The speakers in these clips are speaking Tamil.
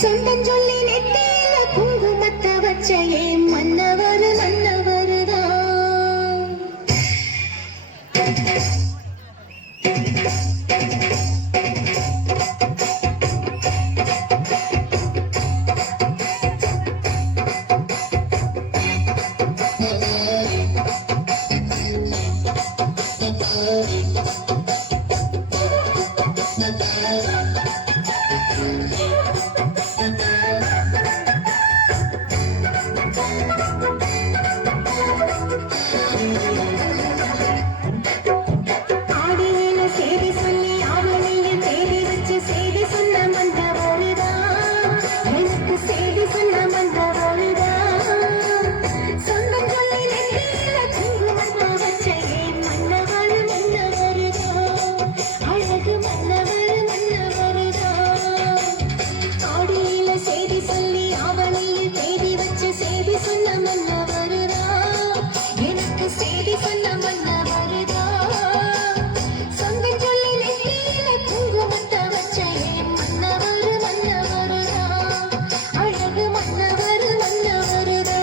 சொந்தம் சொல்லி நெத்தியில குங்குமத்தை வச்ச ஏன் மன்னவரு மன்னவருதான். ஆடியில சேதி சொல்லி ஆவணியில் தேடி வச்சு சேதி சொன்ன மந்தவருதான். எனக்கு சேதி சொன்ன மந்தவருதான். சொந்தம் சொல்லி நெத்தியில குங்குமத்தை வச்ச ஏன் மன்னவரு மன்னவருதான். அழகு மன்னவரு மன்னவருதான். ஆடியில சேதி சொல்லி ஆவணியில் தேடி வச்சு சேதி சொன்ன மன்னவருதான். எனக்கு சேதி சொன்ன மன்னவருதான். சொந்தம் சொல்லி நெத்தியில குங்குமத்தை வச்ச ஏன் மன்னவரு மன்னவருதான். அழகு மன்னவரு மன்னவருதான்.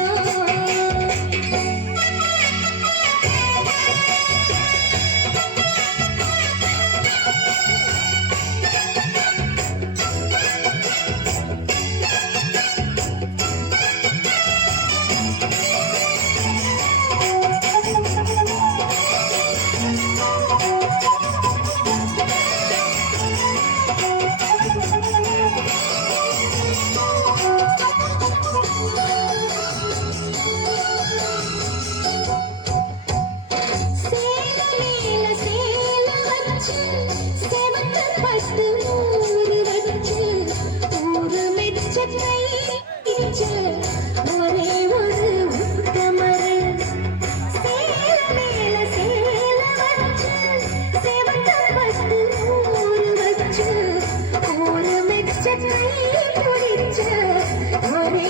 சேலையில சேல வச்சு செவந்த பட்டு ஊரு வச்சு ஊரு மெச்ச கை இச்சு ஒரே ஒரு உத்தமரு. சேலையில சேல வச்சு செவந்த பட்டு ஊரு வச்சு ஊரு மெச்ச கை பிடிச்ச ஒரே